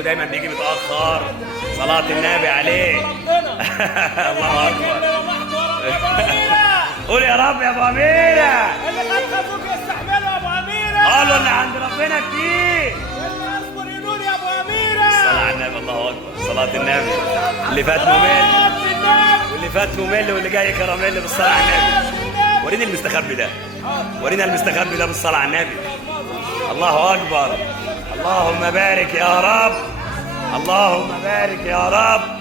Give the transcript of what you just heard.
ودايما بيجي متاخر. صلاه النبي عليه. الله اكبر. قول يا رب يا ابو اميره. اللي قد خافوك يستحملوا يا ابو اميره. قالوا اللي عند ربنا كتير. اللي اصبر ينول يا ابو اميره. الصلاة على النبي. الله اكبر. صلاة النبي. اللي فات ممل واللي فات ممل واللي جاي كراميل بالصلاة على النبي. وريني المستخبي ده. ورينا المستخبي ده بالصلاة على النبي. الله اكبر. اللهم بارك يا رب. اللهم بارك يا رب.